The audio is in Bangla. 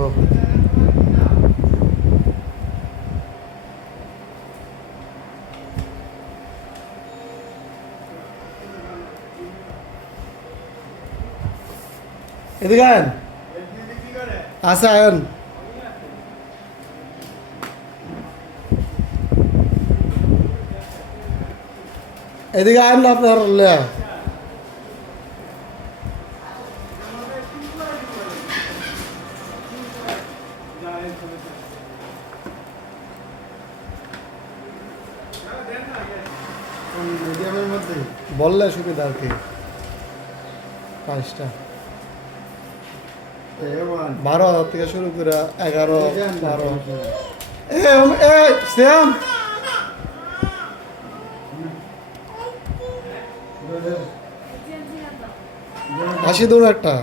জন্য। এদিকে আয়েন, আছে আয়েন। এদিকে আয়েন না আপনার মিডিয়ামের মধ্যে বললে সুবিধা আর কি। 5টা 12,000 থেকে শুরু করে 11, 12। শ্যাম হাসি দৌড় একটা।